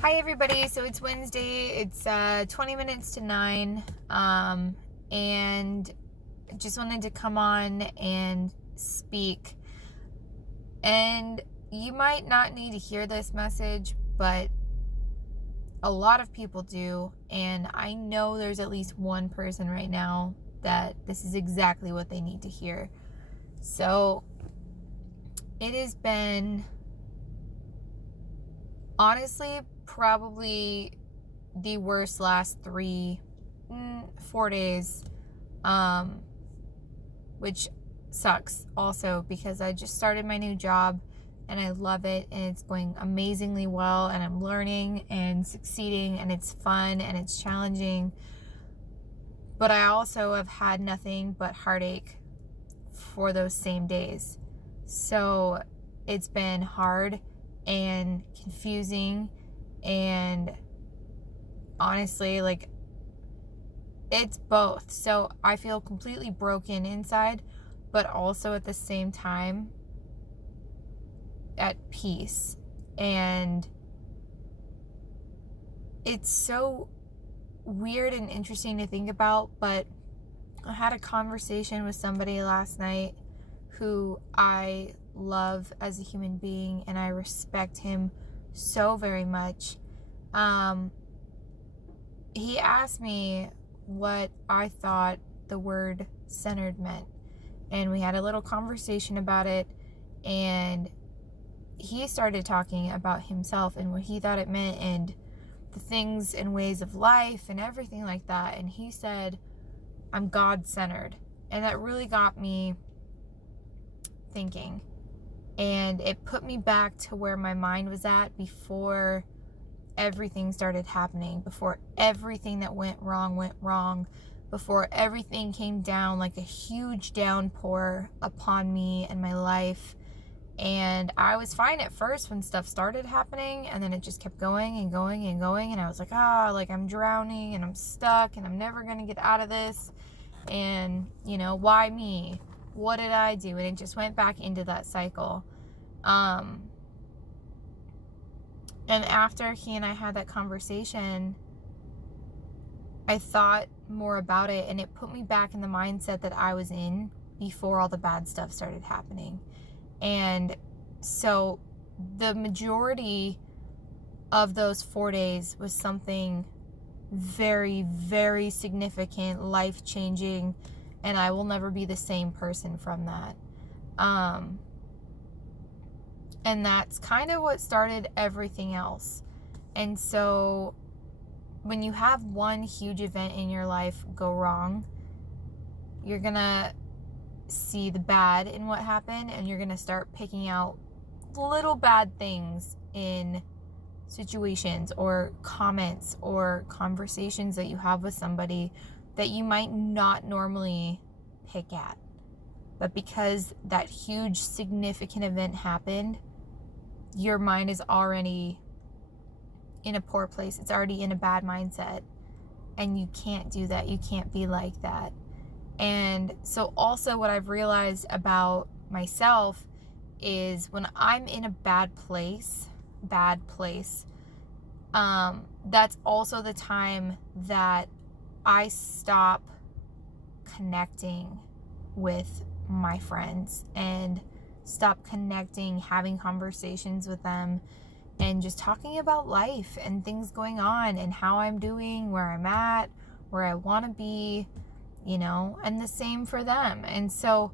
Hi everybody, so it's Wednesday, it's 20 minutes to 9, and just wanted to come on and speak. And you might not need to hear this message, but a lot of people do, and I know there's at least one person right now that this is exactly what they need to hear. So it has been, honestly, probably the worst last 4 days, which sucks also because I just started my new job and I love it and it's going amazingly well and I'm learning and succeeding and it's fun and it's challenging. But I also have had nothing but heartache for those same days. So it's been hard and confusing and honestly, like, it's both. So I feel completely broken inside, but also at the same time at peace. And it's so weird and interesting to think about, but I had a conversation with somebody last night who I love as a human being and I respect him so very much. He asked me what I thought the word centered meant. And we had a little conversation about it. And he started talking about himself and what he thought it meant and the things and ways of life and everything like that. And he said, I'm God-centered. And that really got me thinking. And it put me back to where my mind was at before everything started happening, before everything that went wrong, before everything came down like a huge downpour upon me and my life. And I was fine at first when stuff started happening, and then it just kept going and going and going, and I was like, like I'm drowning and I'm stuck and I'm never gonna get out of this, and why me? What did I do? And it just went back into that cycle. And after he and I had that conversation, I thought more about it and it put me back in the mindset that I was in before all the bad stuff started happening. And so the majority of those 4 days was something very, very significant, life-changing, and I will never be the same person from that. And that's kind of what started everything else. And so when you have one huge event in your life go wrong, you're going to see the bad in what happened, and you're going to start picking out little bad things in situations or comments or conversations that you have with somebody that you might not normally pick at. But because that huge significant event happened, your mind is already in a poor place. It's already in a bad mindset. And you can't do that. You can't be like that. And so also what I've realized about myself is when I'm in a bad place, that's also the time that I stop connecting with my friends and stop connecting, having conversations with them, and just talking about life and things going on and how I'm doing, where I'm at, where I want to be, and the same for them. And so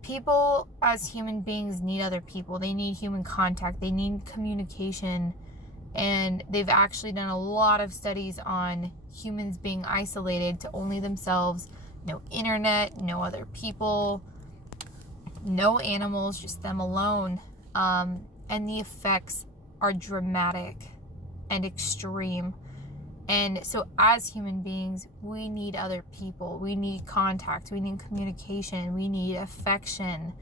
people as human beings need other people. They need human contact. They need communication. And they've actually done a lot of studies on humans being isolated to only themselves, no internet, no other people, no animals, just them alone. And the effects are dramatic and extreme. And so as human beings, we need other people. We need contact. We need communication. We need affection.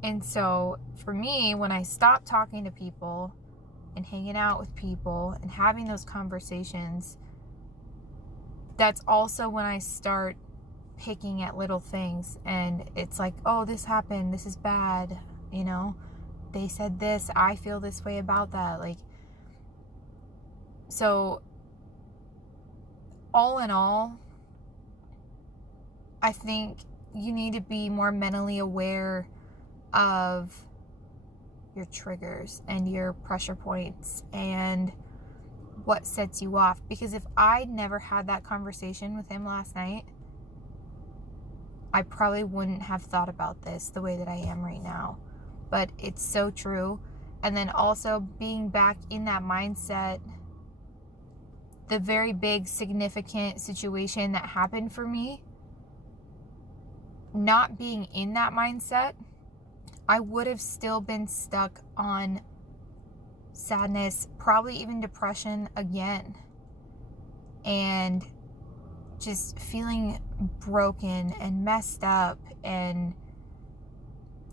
And so for me, when I stop talking to people and hanging out with people and having those conversations, that's also when I start picking at little things. And it's like, oh, this happened. This is bad. they said this, I feel this way about that. Like, so all in all, I think you need to be more mentally aware of your triggers and your pressure points and what sets you off. Because if I never had that conversation with him last night, I probably wouldn't have thought about this the way that I am right now. But it's so true. And then also being back in that mindset, the very big significant situation that happened for me, not being in that mindset, I would have still been stuck on sadness, probably even depression again. And just feeling broken and messed up and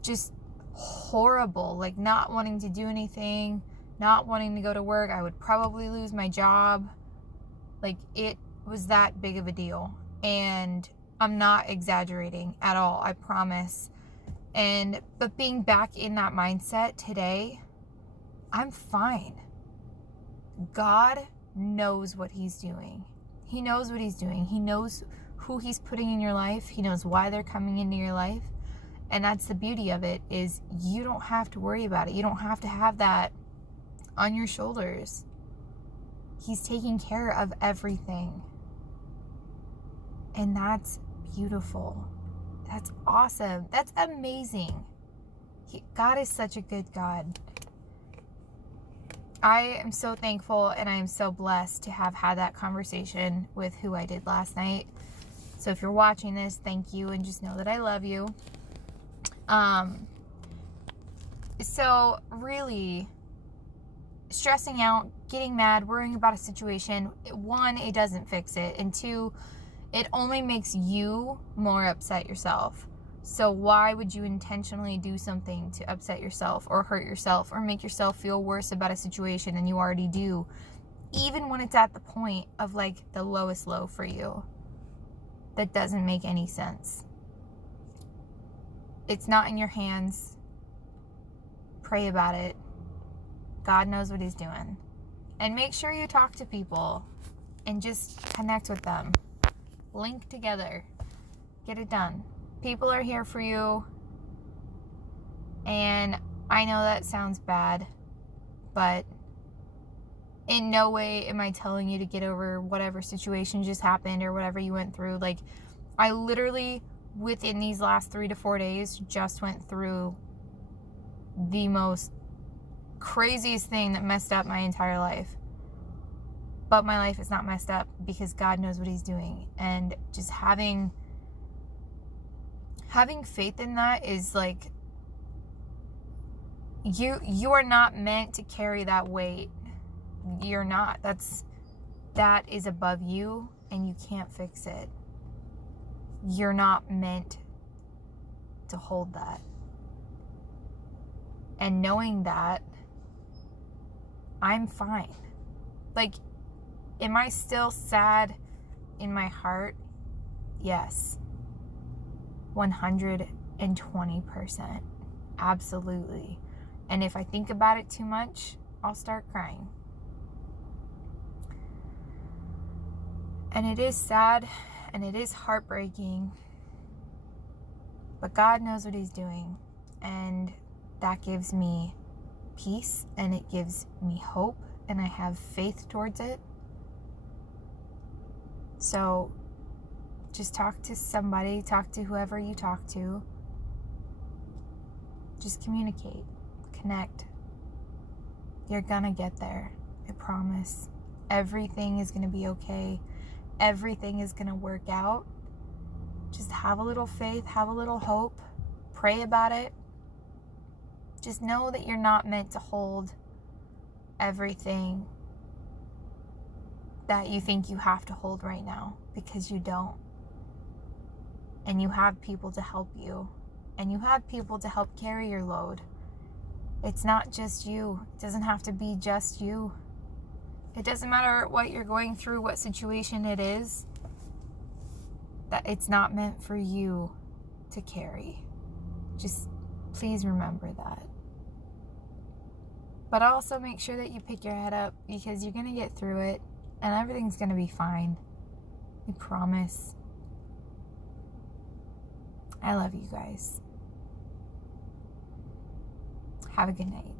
just horrible, like not wanting to do anything, not wanting to go to work. I would probably lose my job. Like, it was that big of a deal. And I'm not exaggerating at all, I promise. But being back in that mindset today, I'm fine. God knows what he's doing. He knows what he's doing. He knows who he's putting in your life. He knows why they're coming into your life. And that's the beauty of it, is you don't have to worry about it. You don't have to have that on your shoulders. He's taking care of everything. And that's beautiful. That's awesome. That's amazing. God is such a good God. I am so thankful and I am so blessed to have had that conversation with who I did last night. So if you're watching this, thank you, and just know that I love you. So really, stressing out, getting mad, worrying about a situation, one, it doesn't fix it, and two, it only makes you more upset yourself. So why would you intentionally do something to upset yourself or hurt yourself or make yourself feel worse about a situation than you already do, even when it's at the point of like the lowest low for you? That doesn't make any sense. It's not in your hands. Pray about it. God knows what he's doing. And make sure you talk to people and just connect with them. Link together. Get it done. People are here for you. And I know that sounds bad, but in no way am I telling you to get over whatever situation just happened or whatever you went through. Like, I literally, within these last 3 to 4 days, just went through the most craziest thing that messed up my entire life. But my life is not messed up because God knows what he's doing. And just having faith in that is like, you are not meant to carry that weight. You're not. That is above you, and you can't fix it. You're not meant to hold that. And knowing that, I'm fine. Like, am I still sad in my heart? Yes. 120%. Absolutely. And if I think about it too much, I'll start crying. And it is sad and it is heartbreaking. But God knows what he's doing. And that gives me peace and it gives me hope. And I have faith towards it. So just talk to somebody, talk to whoever you talk to. Just communicate, connect. You're gonna get there, I promise. Everything is gonna be okay. Everything is gonna work out. Just have a little faith, have a little hope, pray about it. Just know that you're not meant to hold everything that you think you have to hold right now, because you don't. And you have people to help you. And you have people to help carry your load. It's not just you. It doesn't have to be just you. It doesn't matter what you're going through, what situation it is, that it's not meant for you to carry. Just please remember that. But also make sure that you pick your head up, because you're going to get through it and everything's going to be fine. I promise. I love you guys. Have a good night.